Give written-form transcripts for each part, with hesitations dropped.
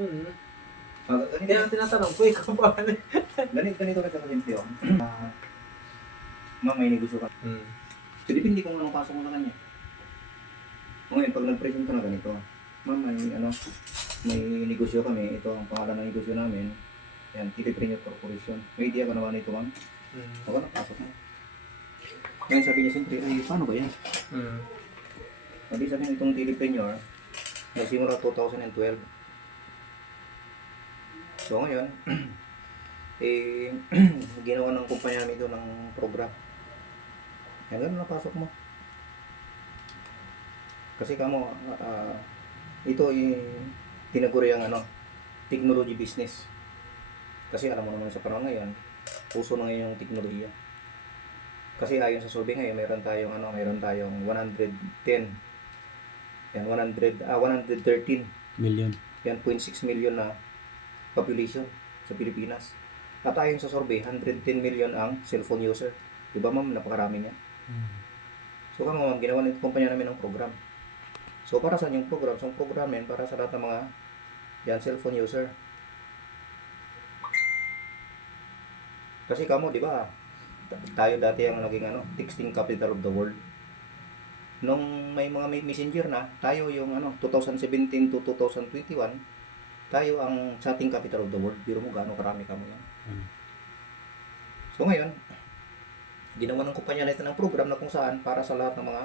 Mm. Ganito, Kaya ang tinatanong ko, ikaw pa ano? ganito kasi kasimple oh. Ma'am, may negosyo ka. Mm. So, depende kung anong pasok mo sa kanya. Ngayon, pag nag-present ka na ganito, ma'am, may negosyo kami. Ito ang pangalan ng negosyo namin. Yan, Tilipreneur Corporation. May idea ka naman ito, ma'am? Mm. Ako na, pasok mo. Ngayon, sabi niya, siyempre, ay, paano ba yan? Mm. Sabi niya, itong Tilipreneur, nagsimula 2012. So, ngayon, ginawa ng kumpanya namin ito ng program. Yan, ganun na pasok mo. Kasi kamo, ito tinaguri ang technology business. Kasi alam mo naman sa panahon ngayon, uso na ngayon yung teknolohiya. Kasi ayon sa survey ngayon, mayroon tayong 110. Yan 113 Million. yan 0.6 million na population sa Pilipinas. At ayon sa survey, 110 million ang cellphone user. Di ba ma'am, napakarami niya. So kamo ma'am, ginawa ng kumpanya namin ng program. So para sa yung program, so program yan para sa lahat ng mga cellphone user. Kasi kamo, di ba, tayo dati ang naging texting capital of the world. Nung may mga messenger na, tayo yung 2017 to 2021, tayo ang chatting capital of the world. Biro mo gaano karami kamo yan. So ngayon, ginawa ng kumpanya natin ng program na kung saan para sa lahat ng mga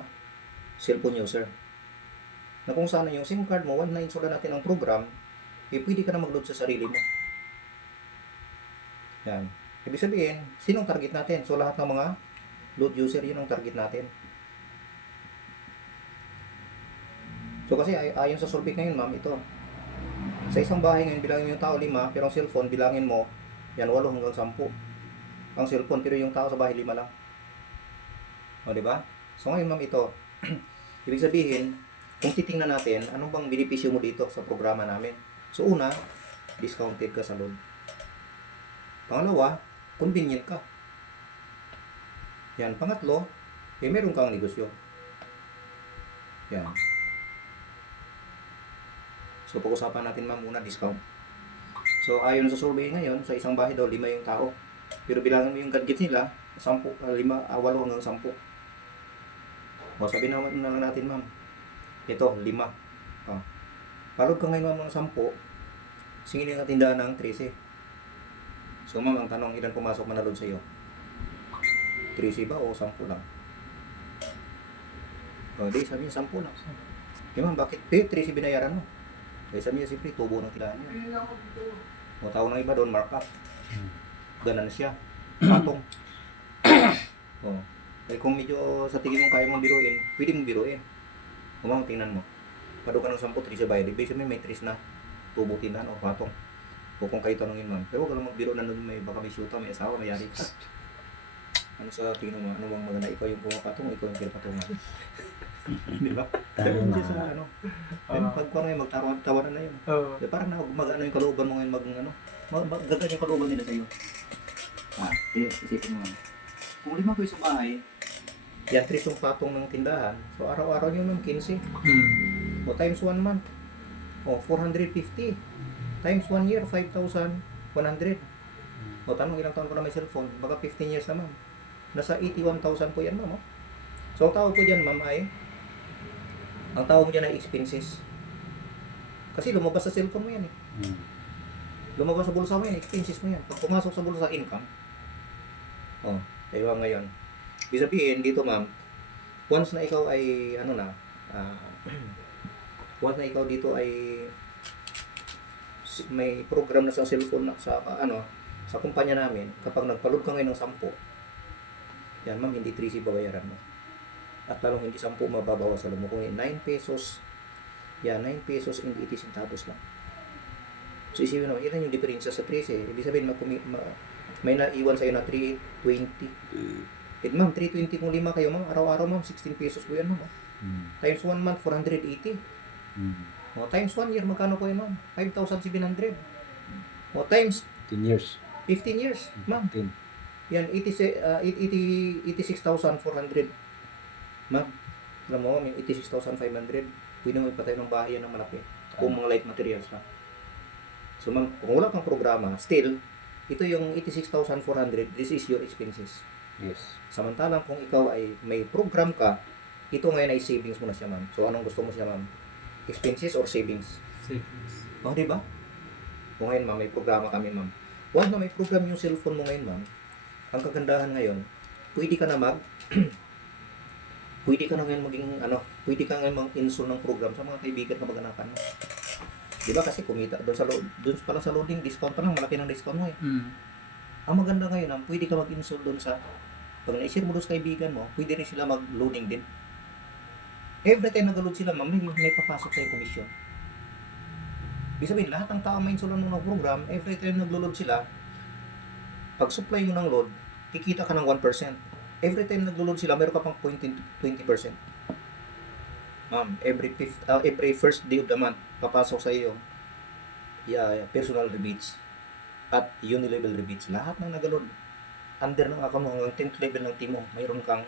cellphone user. Na kung saan yung SIM card mo, once na-install natin ang program, pwede ka na mag-load sa sarili mo. Yan. Ibig sabihin, sinong target natin? So lahat ng mga load user, yun ang target natin. So kasi ayon sa survey ngayon ma'am, ito. Sa isang bahay ngayon, bilangin mo yung tao 5, pero ang cellphone, bilangin mo, yan 8 hanggang 10. Ang cellphone, pero yung tao sa bahay 5 lang. O, diba? So ngayon ma'am, ito. Ibig sabihin, kung titingnan natin, anong bang benepisyo mo dito sa programa namin? So una, discounted ka sa load. Pangalawa, convenient ka. Yan. Pangatlo, meron kang negosyo. Yan. So pag-usapan natin ma'am muna, discount. So ayon sa survey ngayon, sa isang bahay daw 5 yung tao. Pero bilangin mo yung gadgets nila, 8 hanggang 10. O sabi na lang natin ma'am, ito 5. Palod ka ngayon ma'am ng 10, singilin ang tindahan ng 13. So ma'am, ang tanong, ilan pumasok manalod sa iyo? 13 ba o 10 lang? O di, sabi niya 10 lang. Ma'am, bakit 13 binayaran mo? Kaya sabi niya, siyempre, tubo ng kilaan niya. O tao ng iba doon, mark up. Ganan siya. Patong. O. Eh kung medyo sa tingin mo kaya mong biruin, pwede mong biruin. O ma'am, tingnan mo. Pado ka ng 10, 13 bayad. Ibig sabihin may 3 na tubo tindahan o patong. O kung kayo tanongin ma'am. Pero huwag ka lang magbiro na nun, baka may syuta, may asawa, may yari ka. Ano sa tingin mo? Ano bang maganda? Ikaw yung pumapatong, ikaw yung pinapatungan. Di ba? Pero kasi sa pag ko ngayon, magtawanan na yun. Parang mag-ano yung kalooban mo ngayon, gagan yung kalooban nila sa'yo. Isipin mo. Kung 5 kayo sa bahay, yan 3 yung patong ng tindahan. So araw-araw nyo ma'am, 15. O times 1 month. O 450. Times 1 year, 5,100. O tanong, ilang taon ko na may cellphone? Baka 15 years na ma'am. Nasa 81,000 po yan ma'am. So ang tawag ko dyan ma'am ay, ang tawag mo dyan ay expenses. Kasi lumabas sa cellphone mo yan eh. Lumabas sa bulsa mo yan, expenses mo yan. Pag pumasok sa bulsa, income. O, tayo ngayon. Ibig sabihin dito ma'am, once na ikaw ay, once na ikaw dito ay may program na sa cellphone na, sa kumpanya namin, kapag nagpaload ka ngayon ng 10, yan ma'am, hindi 13 babayaran mo. At lalong hindi 10 mababawasan mo. Kung 9 pesos, yan, 9 pesos and 80 centavos lang. So isipin naman, ilan yung diferensya sa 13? Ibig sabihin, may naiwan sa'yo na 320. Ma'am, 320 kung 5 kayo ma'am, araw-araw ma'am, 16 pesos po yan ma'am. Times 1 month, 480. O, times 1 year, magkano po yun ma'am? 5,700. O, times 10 years. 15 years, ma'am. 10. Yan, 86,400. Ma'am, alam mo ma'am, yung 86,500, pwede mo ipatay ng bahay yan ng malaki. Kung mga light materials ha. So ma'am, kung wala kang programa, still, ito yung 86,400, this is your expenses. Yes. Samantalang kung ikaw ay may program ka, ito ngayon ay savings mo na siya, ma'am. So anong gusto mo siya, ma'am? Expenses or savings? Savings. Oh, di ba? Kung ngayon, ma'am, may programa kami, ma'am. Once na may program yung cellphone mo ngayon, ma'am, ang kagandahan ngayon, pwede ka na pwede ka na ngayon pwede ka ngayon mag-install ng program sa mga kaibigan na mag-anakan mo. Di ba kasi kumita doon pa lang sa loading, discount pa lang, malaki ng discount mo eh. Ang maganda ngayon, ma'am, pwede ka mag-install doon sa, pag na-share mo doon sa kaibigan mo, pwede rin sila mag-loading din. Every time nag-load sila, ma'am, may papasok sa yung commission. Ibig sabihin, lahat ng tao may install mo ng program, every time naglo-load sila, pag supply mo ng load, kikita ka ng 1%. Every time naglo-load sila, meron ka pang 20%. Ma'am, every first day of the month, papasok sa iyo personal rebates at unilevel rebates. Lahat ng nag-load, under ng account mo hanggang 10th level ng team mo, mayroon kang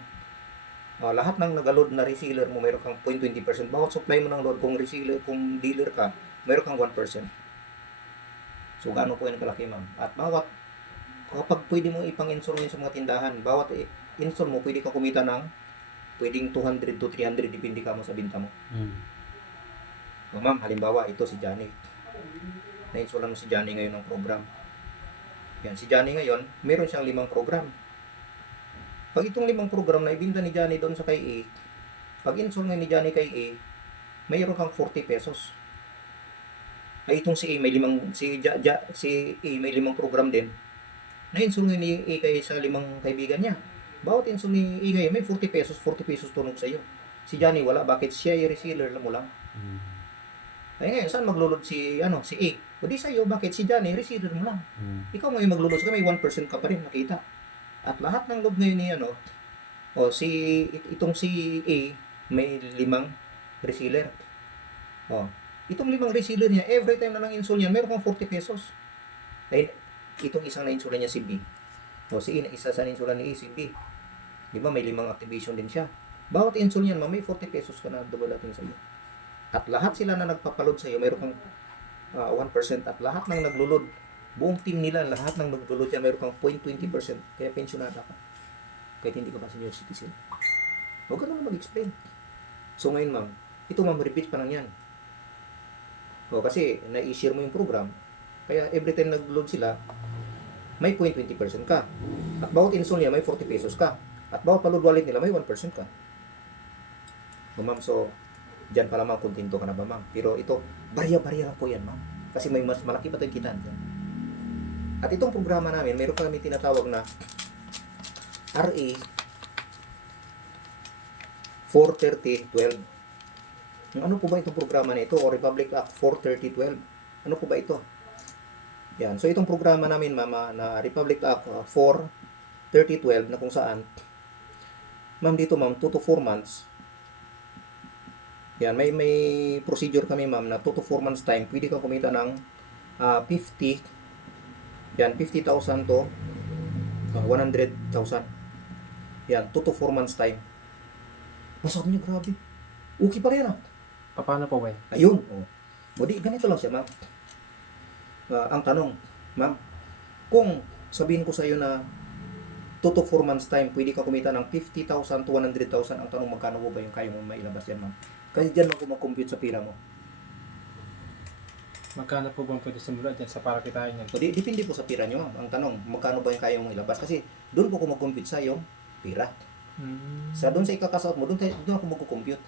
lahat ng nag-load na reseller mo, mayroon kang 0.20%. Bawat supply mo ng load, kung reseller, kung dealer ka, mayroon kang 1%. So, gaano po yung kalaki, ma'am? At kapag pwede mo ipang-install yun sa mga tindahan, bawat install mo, pwede ka kumita ng pwedeng 200 to 300, depende ka mo sa binta mo. So, ma'am, halimbawa, ito si Johnny. Na-installan mo si Johnny ngayon ng program. Yan, si Johnny ngayon, meron siyang 5 program. Pag itong 5 program na ibinta ni Johnny doon sa kay A, pag install ngayon ni Johnny kay A, mayroon kang 40 pesos. Ay itong si A may 5 si A may 5 program din. Na-install ngayon ni A kay sa 5 kaibigan niya. Bawat install ni A ngayon may 40 pesos tunog sa iyo. Si Johnny wala, bakit siya ay reseller mo lang? Ay ngayon, saan maglulod si A? O di sa iyo, bakit si Johnny reseller mo lang? Ikaw mo yung maglulod, so may 1% ka pa rin nakita. At lahat ng load ngayon ni itong si A may 5 reseller. Itong 5 reseller niya, every time na nang install niya, meron kang 40 pesos. Ay, itong isang na-install niya si B. Si A, isa sa na-install ni A, si B. Di ba, may 5 activation din siya. Bawat install niyan, may 40 pesos ka na dubalating sa iyo. At lahat sila na nagpapaload sa iyo, meron kang 1%. At lahat ng naglulod, buong team nila, lahat ng naglulod yan, meron kang 0.20%. Kaya pensionada ka. Kahit hindi ka pa senior citizen. Huwag ka naman mag-explain. So ngayon, ma'am, ito ma'am, repeat pa lang yan. Kasi na-i-share mo yung program, kaya every time nag-load sila, may 0.20% ka. At bawat install niya, may 40 pesos ka. At bawat pa-load wallet nila, may 1% ka. Ma'am, so, dyan pala ma'am, kontento ka na ba ma'am? Pero ito, barya-barya lang po yan ma'am. Kasi may mas malaki pa tayong kitaan dyan. At itong programa namin, mayroon pa kami tinatawag na RA 43012. Ano po ba itong programa na ito? O Republic Act 43012. Ano po ba ito? Yan. So itong programa namin, mama, na Republic Act 43012 na kung saan, ma'am, dito ma'am, 2 to 4 months. Yan, may procedure kami ma'am na 2 to 4 months time, pwede kang kumita ng 50,000 to 100,000. Yan, 2 to 4 months time. Masabi niya, grabe. Okay pa rin Paano po ba yan? Ayun. Di, ganito lang siya, ma'am. Ang tanong, ma'am, kung sabihin ko sa iyo na 2 to 4 months time, pwede ka kumita ng 50,000 to 100,000, ang tanong, magkano ba yung kaya mo mailabas yan, ma'am? Kasi dyan ako mag-compute sa pira mo. Magkano po bang pwede simula dyan sa para kitain yan? Depende po sa pira nyo, ma'am. Ang tanong, magkano ba yung kaya mo ilabas? Kasi doon po ako mag-compute sa yung pira. Sa doon sa ikakasaot mo, doon ako mag-compute.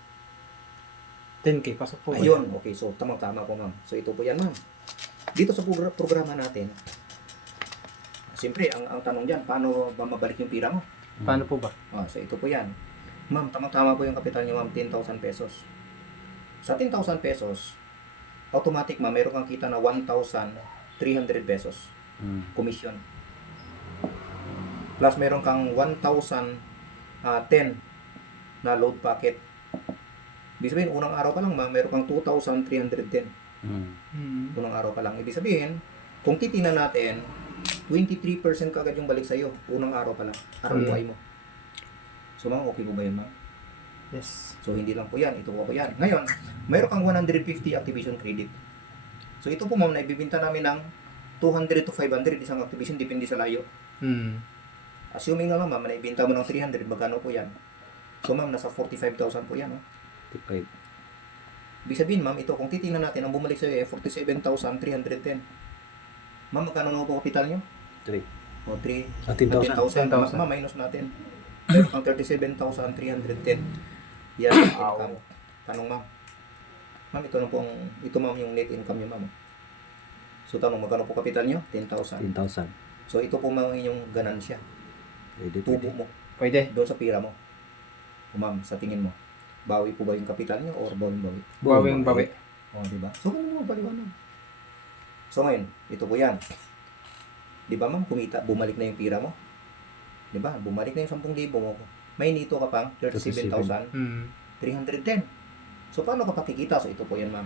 10K, pasok po ba Ayun, yan? okay. So, tamang-tama po, ma'am. So, ito po yan, ma'am. Dito sa programa natin, siyempre, ang tanong dyan, paano ba mabalik yung pira mo? Paano po ba? So, ito po yan. Ma'am, tamang-tama po yung kapital niyo, ma'am, 10,000 pesos. Sa 10,000 pesos, automatic, ma'am, meron kang kita na 1,300 pesos. Commission. Plus, meron kang 1,010 na load packet. Ibig sabihin, unang araw pa lang, ma'am, meron kang 2,310. Unang araw pa lang. Ibig sabihin, kung titingnan natin, 23% kagad yung balik sa'yo. Unang araw pa lang. Araw buhay mo. So, ma'am, okay po ba yun, ma'am? Yes. So, hindi lang po yan. Ito po yan. Ngayon, mayroon kang 150 activation credit. So ito po ma'am, naibibinta namin ng 200 to 500 isang activation, depende sa layo. Hmm. Assuming na lang ma'am, naibinta mo ng 300, magkano po yan? So ma'am, nasa 45,000 po yan. Oh. 55. Ibig sabihin ma'am, ito kung titingnan natin, ang bumalik sa'yo 47,310. Ma'am, magkano na po kapital nyo? 3. O 3, 10,000. 10,000. Ma'am, minus natin. Meron kang 37,310. Yan ang income. Tanong ma'am. Ma'am, ito ma'am yung net income nyo ma'am. So tanong, magkano po kapital nyo? 10,000. 10,000. So ito po ma'am yung ganansya. Pwede, Tubo pwede. mo. Pwede. Doon sa pira mo. O ma'am, sa tingin mo. Bawi po ba yung kapital nyo or bawing-bawi? Bawing bawi. O, di ba? So, ano mo paliwanag? So, ngayon, ito po yan. Di ba, ma'am, kumita, bumalik na yung pira mo? Di ba? Bumalik na yung 10,000 mo. May nito ka pang 37,310. Hmm. So, paano ka pakikita? So, ito po yan, ma'am.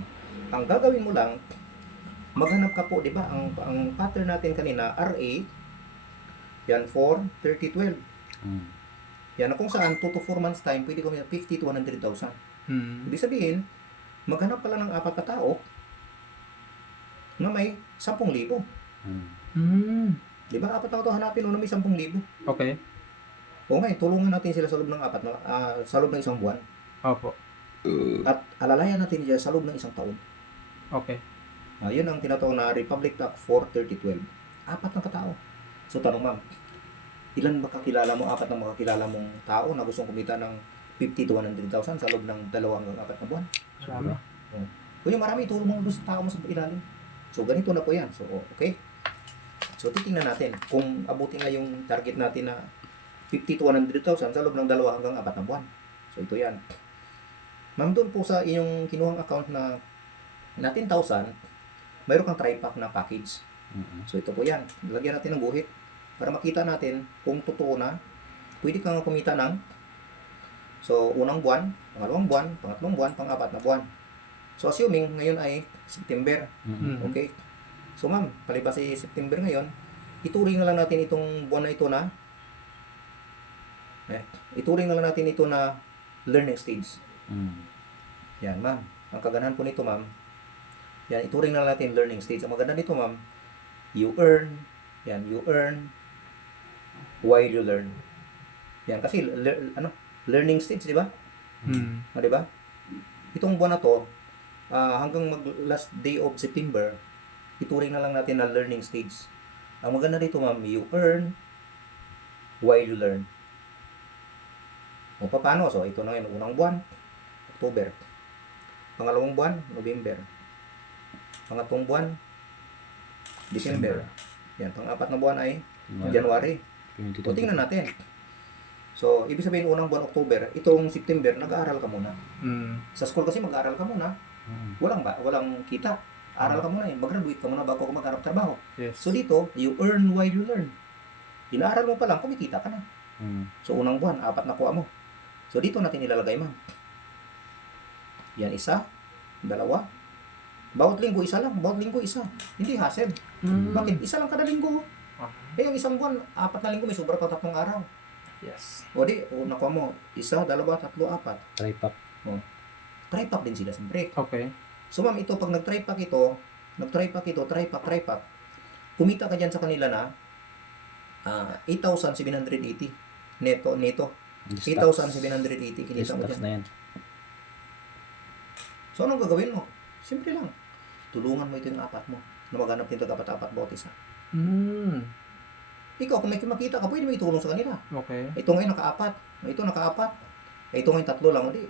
Ang gagawin mo lang, maghanap ka po, di ba? Ang pattern natin kanina, RA, yan, 4, 30, 12. Hmm. Yan, kung saan 2 to 4 months time, pwede kami 50 to 100,000. Hmm. Ibig sabihin, maghanap pala ng 4 na tao na may 10,000. Hmm. Hmm. Di ba? 4 na tao hanapin na may 10,000. Okay. O ngayon, tulungan natin sila sa loob ng sa loob ng isang buwan. Opo. At alalayan natin siya sa loob ng isang taon. Okay. Yun ang tinatawag na Republic Act 43012. 4 na katao. So tanong ma'am, ilan ba kakilala mo, 4 na makakilala mong tao na gustong kumita ng 50 to 100,000 sa loob ng 2 hanggang 4 na buwan? Marami. Kung yung marami, itulong mo doon sa tao mo sa ilalim. So, ganito na po yan. So, okay. So, titingnan natin kung abutin na yung target natin na 50 to 100,000 sa loob ng 2 hanggang 4 na buwan. So, ito yan. Ma'am, doon po sa inyong kinuhang account na 10,000, mayroon kang tri-pack na package. Hmm. So, ito po yan. Lagyan natin ng guhit para makita natin kung totoo na pwede kang kumita ng unang buwan, pangalawang buwan, pangatlong buwan, pang-4 na buwan. So, assuming ngayon ay September. Hmm. Okay? So, ma'am, palibas si September ngayon, ituring na lang natin itong buwan na ito na ituring na lang natin ito na learning stage. Hmm. Yan, ma'am. Ang kaganahan po nito, ma'am, yan, ituring na lang natin learning stage. Ang maganda nito, ma'am, you earn while you learn. Yan, kasi learning stage, di ba? Hmm. Di ba? Itong buwan na to, hanggang last day of September, ituring na lang natin na learning stage. Ang maganda dito, ma'am, you earn while you learn. O paano? So, ito na ngayon, unang buwan, October. Pangalawang buwan, November. Pangatlong buwan, December. Yan, pang-4 na buwan ay January. O, tingnan natin. So, ibig sabihin, unang buwan, October, itong September, nag-aaral ka muna. Hmm. Sa school kasi mag-aaral ka muna. Hmm. Walang kita. Aral ka muna mag-graduate ka muna bago ka maghanap trabaho. Yes. So dito, you earn while you learn. Inaaral mo pa lang, kumikita ka na. Hmm. So unang buwan, 4 na kuha mo. So dito natin ilalagay, ma'am. Yan, 1, 2. Bawat linggo, isa lang. Bawat linggo, isa. Hindi hassle. Hmm. Bakit? Isa lang kada linggo. Ah. Yung isang buwan, 4 na linggo, may sobra pa 3 araw. Yes. O di, nakuha mo, 1, 2, 3, 4. Tri-pack. Try-pack din sila, siyempre. Okay. So ma'am, ito pag nag-try-pack ito, try-pack, kumita ka dyan sa kanila na 8,780 neto. 8,780 kinita mo Stocks dyan. na yan. So anong gagawin mo? Simple lang. Tulungan mo ito yung 4 mo na maghanap nito dapat 4 bawat isa. Hmm. Ikaw, kung may makita ka, pwede mo itulong sa kanila. Okay. Ito ngayon naka-4. Ito naka-4. Ito ngayon 3 lang. Hindi,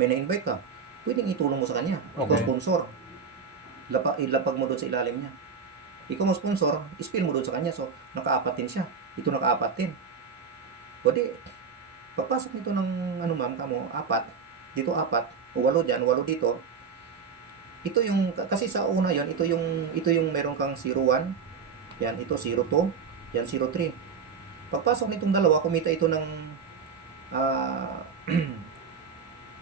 may na-invite ka. Pwedeng itulong mo sa kanya. Ikaw Okay. sponsor. Ilapag mo doon sa ilalim niya. Ikaw mo sponsor, spill mo doon sa kanya. So, naka-4 din siya. Ito naka-4 din. O di, pagpasok nito ng ma'am, kamo, 4. Dito 4. O 8 dyan, 8 dito. Ito yung, kasi sa una yon, ito yung meron kang 01. Yan, ito 02. Yan, 03. Pagpasok nitong dalawa, kumita ito ng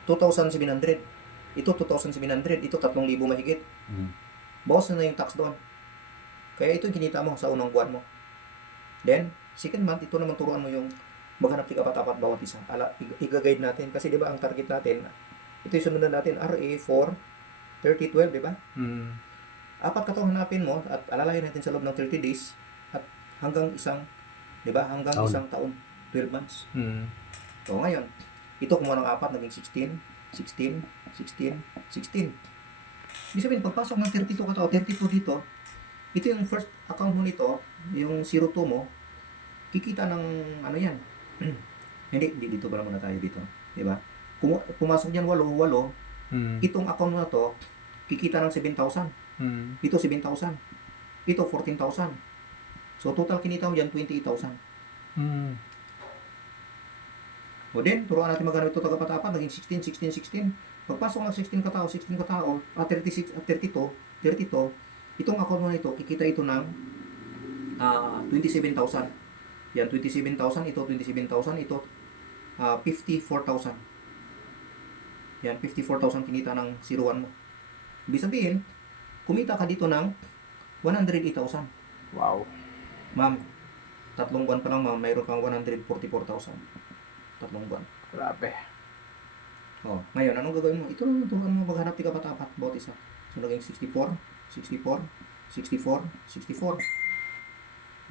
2,700. Ito 2,700. Ito 3,000 mahigit. Hmm. Bawas na yung tax doon. Kaya ito yung kinita mo sa unang buwan mo. Then, second month, ito naman turuan mo yung maghanap ng apat-apat bawat isa. I-guide natin. Kasi di ba ang target natin, ito yung sunod natin, RA 4, 30, 12, di ba? Hmm. apat ka taong hanapin mo at alalayan natin sa loob ng 30 days at hanggang isang, di ba? Hanggang Taon. isang taon, 12 months. Mm. So ngayon, ito kumuha ng apat, naging 16. Ibig sabihin, pagpasok ng 32 ka tao, 32 dito, ito yung first account mo nito, yung 02 mo, kikita ng ano yan. Hindi, dito ba naman na tayo dito, di ba? Pumasok yan 8, Mm. itong account mo na to, kikita ng 7,000. Mm. Ito 7,000. Ito 14,000. So total kinita mo dyan 28,000. Mm. O din, turuan natin magkano ito tagapatapat, naging 16. Pagpasok ng 16 katao, 36 at 32, itong account mo na ito, kikita ito ng 27,000. Yan, 27,000, ito 27,000, ito 54,000. Yan, 54,000 kinita ng 01 mo. Ibig sabihin, kumita ka dito ng 108,000. Wow. Ma'am, 3 buwan pa lang ma'am, mayroon kang 144,000. 3 buwan. Grabe. Oh, ngayon, anong gagawin mo? Ito lang, turuan mo maghanap di ka patapat, bawat isa. So, naging 64.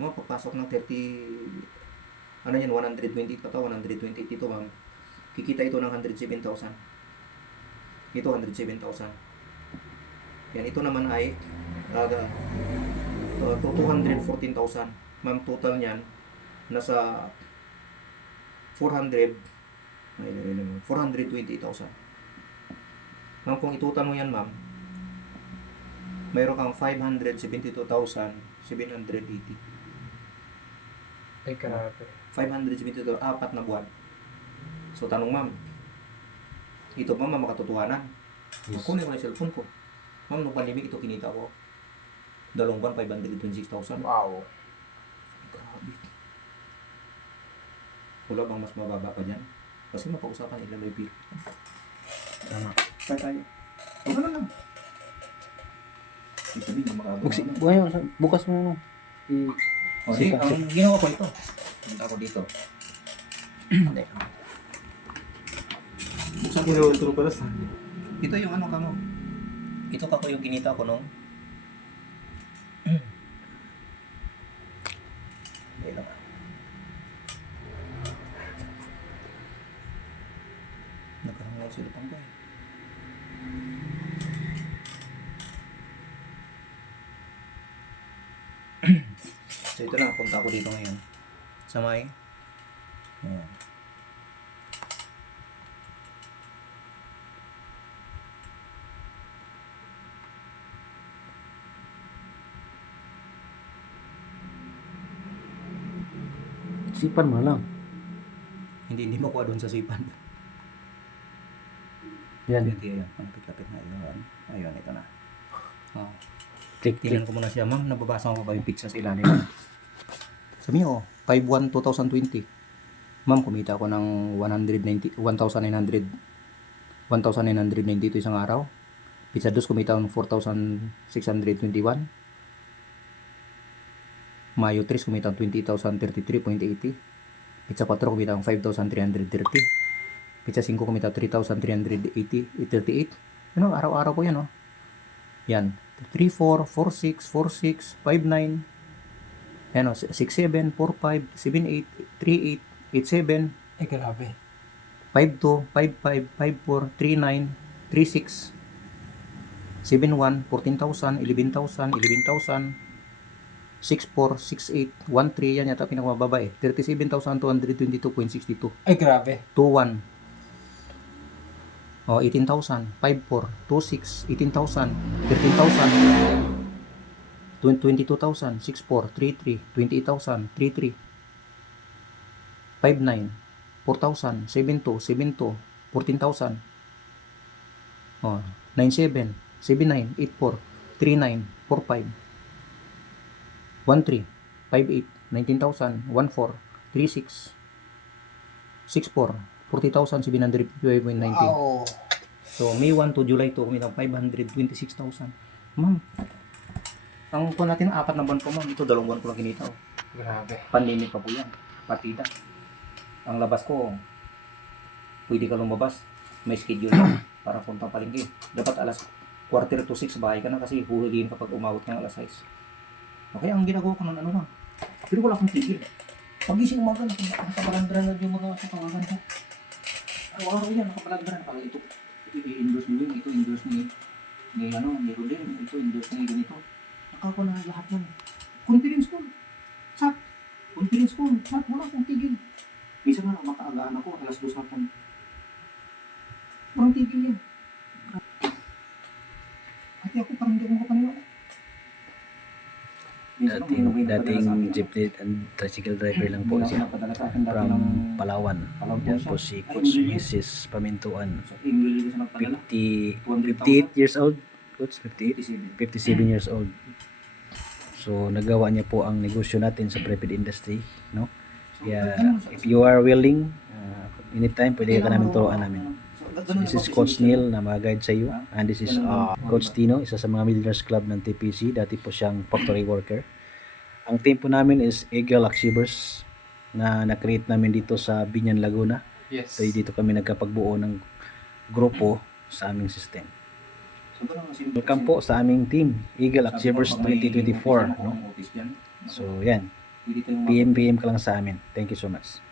Mga pagpasok ng 30, ano yan, 120 pa to, 120 dito ma'am. Kikita ito ng 107,000. Ito, 107,000. Yan, ito naman ay 214,000. Ma'am, total niyan, nasa 428,000. Ma'am, kung itutan mo yan, ma'am, mayroon kang 572,780. Ay, grabe. 572, 4 na buwan. So, tanong ma'am, ito ba ma'am makatotohanan? Yes. Kunin ko na yung cellphone ko. Ma'am, nung pandemic ito kinita ko. 2 buwan, 526,000. Wow. Grabe. Wala bang mas mababa pa dyan? Kasi mapag-usapan nila may bill. Tama. Try tayo. O, ano lang. Ibig sabihin, makababa. Bukas mo no. O, sige, ang ginawa ko ito. Punta ko dito. Hindi. Buksan ko ito. Tinuturo ko na sa... Ito yung ano ka mo. Ito ka ko yung kinita ko nung. Hindi lang. Nagkahangaw sila pang ba eh. So ito na, punta ako dito ngayon. Sa may. Ayan. Sipan mo lang. Hindi makuha doon sa sipan. Yan. Hindi, ayan. Malapit-lapit na yun. Ayun, ito na. Oh. Click. Tingnan ko muna siya, ma'am. Nababasa ko pa yung pizza sa ilalim. Sabi niyo, 5/1/2020. Ma'am, kumita ako ng 1,992 isang araw. Pizza 2 kumita ako ng 4,621. Mayo 3 kumita ng 20,033.80. Pizza 4 kumita ng 5,330. Pizza 5 kumita 3,338. Ano, araw-araw ko yan, oh. Yan. 3, 4, 4, 6, 4, 6, 5, 9. Ano, 6, 7, 4, 5, 7, 8, 3, 8, 8, 7, Ay, grabe. 5, 2, 5, 5, 5, 4, 3, 9, 3, 6, 7, 1, 14,000, 11,000, 11,000, 6, 4, 6, 8, 1, 3, yan yata pinakamababa eh. 37,222.62. Ay, grabe. 2, 1. O, 18,000, 5, 4, 2, 6, 18,000, 13,000, 22,000, 6, 4, 3, 3, 28,000, 3, 3, 5, 9, 4,000, 7, 2, 7, 2, 14,000, o, 9, 7, 7, 9, 8, 4, 3, 9, 4, 5, 1, 3, 5, 8, 19,000, 1, 4, 3, 6, 6, 4, 40,755.90. Wow. So, May 1 to July 2, kumita 526,000. Ma'am, ang po natin, 4 na buwan po, ma'am. Ito, 2 buwan ko lang kinita. Oh. Grabe. Pandemic pa po yan. Partida. Ang labas ko, pwede ka lumabas. May schedule lang para punta palengke. Dapat alas 5:45 bahay ka na kasi huhulihin kapag umabot ng alas 6. O kaya ang ginagawa ko nun, ano lang. Pero wala akong tigil. Pagising umaga, nakapalandran na yung mga katawagan ko. Araw-araw yan, nakapalandran. Para ito i-endorse nyo yun, ito endorse ni Rodel, ito endorse ni ganito. Nakakuha na lahat yan. Confidence ko. Chat. Confidence ko. Chat. Wala akong tigil. Bisa nga makaagaan ako, alas 2 hapon. Walang tigil yan. Kasi ako parang hindi ako makapaniwala. Dating jeepney and tricycle driver lang po siya. From Palawan. Yan po si Coach Mrs. Pamintuan. 58 years old. Coach, 57 years old. So, nagawa niya po ang negosyo natin sa private industry. No? Kaya, if you are willing, anytime, pwede ka namin turuan namin. So, this is Coach Neil na mag-guide sa iyo. And this is Coach Tino, isa sa mga Millionaires Club ng TPC. Dati po siyang factory worker. Ang team po namin is Eagle Achievers na na-create namin dito sa Binyan, Laguna. Yes. So, dito kami nagkapagbuo ng grupo sa aming system. Welcome po sa aming team, Eagle Achievers 2024. No? So, yan. PM ka lang sa amin. Thank you so much.